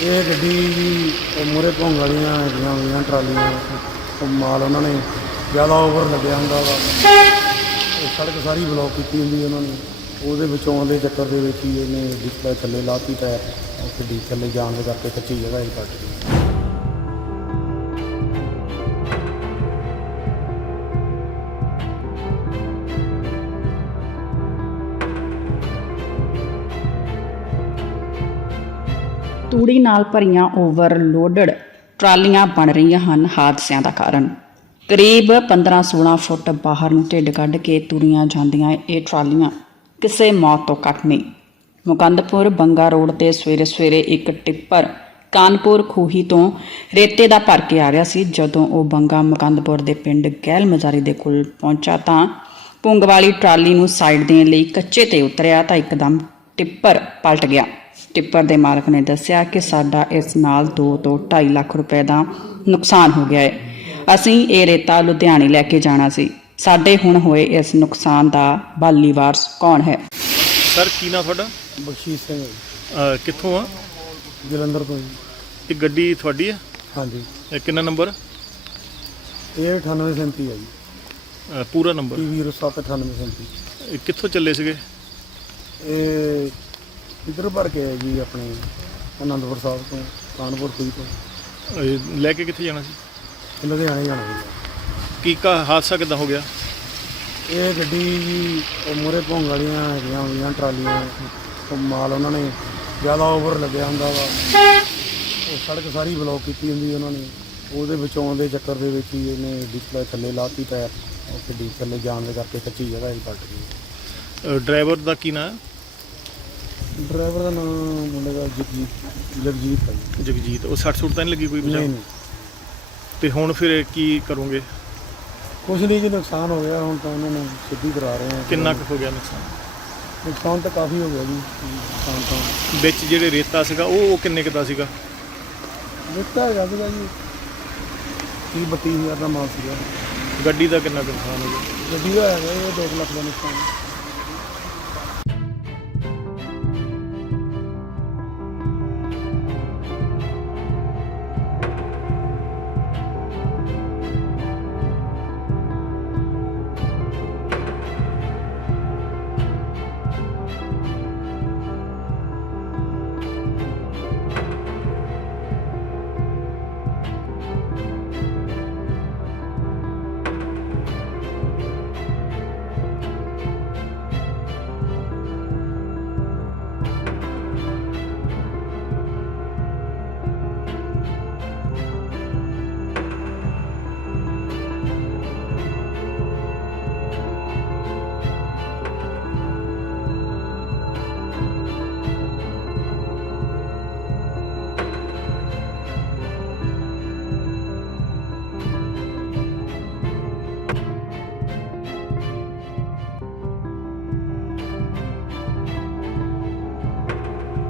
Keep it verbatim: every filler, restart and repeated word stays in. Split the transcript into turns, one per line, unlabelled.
ਇਹ ਗੱਡੀ ਜੀ ਮੂਹਰੇ ਭੌਂਗ ਵਾਲੀਆਂ ਹੈਗੀਆਂ ਹੋਈਆਂ ਟਰਾਲੀਆਂ, ਉਹ ਮਾਲ ਉਹਨਾਂ ਨੇ ਜ਼ਿਆਦਾ ਓਵਰ ਲੱਗਿਆ ਹੁੰਦਾ ਵਾ, ਉਹ ਸੜਕ ਸਾਰੀ ਬਲੌਕ ਕੀਤੀ ਹੁੰਦੀ ਉਹਨਾਂ ਨੇ। ਉਹਦੇ ਵਿੱਚੋਂ ਆਉਂਦੇ ਚੱਕਰ ਦੇ ਵਿੱਚ ਹੀ ਇਹਨੇ ਡਿਸਪਲੇ ਥੱਲੇ ਲਾਤੀ ਟਾਇਰ, ਉਹ ਗੱਡੀ ਥੱਲੇ ਜਾਣ ਦੇ ਕਰਕੇ ਕੱਚੀ ਜਗ੍ਹਾ ਹੀ ਕੱਟ ਗਈ।
ਤੂੜੀ ਨਾਲ ਭਰੀਆਂ ਓਵਰਲੋਡਡ ਟਰਾਲੀਆਂ ਬਣ ਰਹੀਆਂ ਹਨ ਹਾਦਸਿਆਂ ਦਾ ਕਾਰਨ। ਕਰੀਬ ਪੰਦਰਾਂ ਸੋਲਾਂ ਫੁੱਟ ਬਾਹਰ ਨੂੰ ਢਿੱਡ ਕੱਢ ਕੇ ਤੁਰੀਆਂ ਜਾਂਦੀਆਂ ਇਹ ਟਰਾਲੀਆਂ ਕਿਸੇ ਮੌਤ ਤੋਂ ਘੱਟ ਨਹੀਂ। ਮੁਕੰਦਪੁਰ ਬੰਗਾ ਰੋਡ ਤੇ ਸਵੇਰੇ ਸਵੇਰੇ ਇੱਕ ਟਿੱਪਰ ਕਾਨਪੁਰ ਖੂਹੀ ਤੋਂ ਰੇਤੇ ਦਾ ਭਰ ਕੇ ਆ ਰਿਹਾ ਸੀ। ਜਦੋਂ ਉਹ ਬੰਗਾ ਮੁਕੰਦਪੁਰ ਦੇ ਪਿੰਡ ਗਹਿਲ ਮਜ਼ਾਰੀ ਦੇ ਕੋਲ ਪਹੁੰਚਾ ਤਾਂ ਪੁੰਗ ਵਾਲੀ ਟਰਾਲੀ ਨੂੰ ਸਾਈਡ ਦੇਣ ਲਈ ਕੱਚੇ ਤੇ ਉਤਰਿਆ ਤਾਂ ਇੱਕਦਮ ਟਿੱਪਰ ਪਲਟ ਗਿਆ। ਟਿੱਪਰ ਦੇ ਮਾਲਕ ਨੇ ਦੱਸਿਆ ਕਿ ਸਾਡਾ ਇਸ ਨਾਲ ਦੋ ਤੋਂ ਢਾਈ ਲੱਖ ਰੁਪਏ ਦਾ ਨੁਕਸਾਨ ਹੋ ਗਿਆ ਹੈ। ਅਸੀਂ ਇਹ ਰੇਤਾ ਲੁਧਿਆਣੇ ਲੈ ਕੇ ਜਾਣਾ ਸੀ। ਸਾਡੇ ਹੁਣ ਹੋਏ ਇਸ ਨੁਕਸਾਨ ਦਾ ਬਾਲੀ ਵਾਰਸ ਕੌਣ ਹੈ?
ਸਰ ਕੀ ਨਾਮ ਤੁਹਾਡਾ?
ਬਖਸ਼ੀਸ਼ ਸਿੰਘ
ਅਹ ਕਿੱਥੋਂ ਆ?
ਜਲੰਧਰ ਤੋਂ ਜੀ।
ਇਹ ਗੱਡੀ ਤੁਹਾਡੀ ਹੈ?
ਹਾਂਜੀ,
ਇਹ ਕਿੰਨਾ ਨੰਬਰ?
ਇਹ ਅਠਾਨਵੇਂ ਸੈਂਤੀ ਹੈ ਜੀ,
ਅਹ ਪੂਰਾ ਨੰਬਰ?
ਪੀ ਵੀਰ ਸੱਤ ਅਠਾਨਵੇਂ ਸੈਂਤੀ।
ਇਹ ਕਿੱਥੋਂ ਚੱਲੇ ਸੀਗੇ?
ਇਹ ਇੱਧਰ ਭਰ ਕੇ ਹੈ ਜੀ, ਆਪਣੇ ਅਨੰਦਪੁਰ ਸਾਹਿਬ ਤੋਂ, ਕਾਨਪੁਰ ਖੂਹੀ ਤੋਂ।
ਇਹ ਲੈ ਕੇ ਕਿੱਥੇ ਜਾਣਾ ਸੀ?
ਇਹ ਲੁਧਿਆਣੇ ਜਾਣਾ ਸੀ।
ਕੀ ਕਾ ਹਾਦਸਾ ਕਿੱਦਾਂ ਹੋ ਗਿਆ?
ਇਹ ਗੱਡੀ ਜੀ ਮੂਹਰੇ ਭੌਂਗ ਵਾਲੀਆਂ ਹੈਗੀਆਂ ਹੋਈਆਂ ਟਰਾਲੀਆਂ, ਉਹ ਮਾਲ ਉਹਨਾਂ ਨੇ ਜ਼ਿਆਦਾ ਓਵਰ ਲੱਗਿਆ ਹੁੰਦਾ ਵਾ, ਉਹ ਸੜਕ ਸਾਰੀ ਬਲੌਕ ਕੀਤੀ ਹੁੰਦੀ ਉਹਨਾਂ ਨੇ। ਉਹਦੇ ਵਿੱਚੋਂ ਆਉਂਦੇ ਚੱਕਰ ਦੇ ਵਿੱਚ ਹੀ ਇਹਨੇ ਡਿਸਪਲੇ ਥੱਲੇ ਲਾਤੀ ਟਾਇਰ, ਉਹ ਗੱਡੀ ਥੱਲੇ ਜਾਣ ਦੇ ਕਰਕੇ ਕੱਚੀ ਜਗ੍ਹਾ ਹੀ ਪਲਟ ਗਈ।
ਅਹ ਡਰਾਈਵਰ ਦਾ ਕੀ ਨਾਂ ਹੈ?
ਡਰਾਈਵਰ ਦਾ ਨਾਮ ਮੁੰਡੇ ਦਾ ਜਗਜੀਤ ਜਗਜੀਤ ਹੈ ਜੀ।
ਜਗਜੀਤ। ਉਹ ਸੱਟ ਸੁੱਟ ਤਾਂ ਨਹੀਂ ਲੱਗੀ ਕੋਈ?
ਨਹੀਂ
ਬਚਾਅ?
ਨਹੀਂ,
ਤੇ ਹੁਣ ਫਿਰ ਕੀ ਕਰੋਗੇ?
ਕੁਛ ਨਹੀਂ ਜੀ, ਨੁਕਸਾਨ ਹੋ ਗਿਆ। ਹੁਣ ਤਾਂ ਉਹਨਾਂ ਨੂੰ ਸਿੱਧੀ ਕਰਾ ਰਹੇ ਆ।
ਕਿੰਨਾ ਕੁ ਹੋ ਗਿਆ ਨੁਕਸਾਨ?
ਨੁਕਸਾਨ ਤਾਂ ਕਾਫੀ ਹੋ ਗਿਆ ਜੀ। ਨੁਕਸਾਨ ਤਾਂ
ਵਿੱਚ ਜਿਹੜੇ ਰੇਤਾ ਸੀਗਾ ਉਹ ਉਹ ਕਿੰਨੇ ਕੁ ਦਾ ਸੀਗਾ?
ਦਿੱਤਾ ਹੈਗਾ ਸੀਗਾ ਜੀ, ਤੀਹ ਬੱਤੀ ਹਜ਼ਾਰ ਦਾ ਮਾਲ ਸੀਗਾ।
ਗੱਡੀ ਦਾ ਕਿੰਨਾ ਕੁ ਨੁਕਸਾਨ ਹੋ ਗਿਆ?
ਗੱਡੀ ਦਾ ਹੈਗਾ ਇਹ ਦੋ ਕੁ ਲੱਖ ਦਾ ਨੁਕਸਾਨ।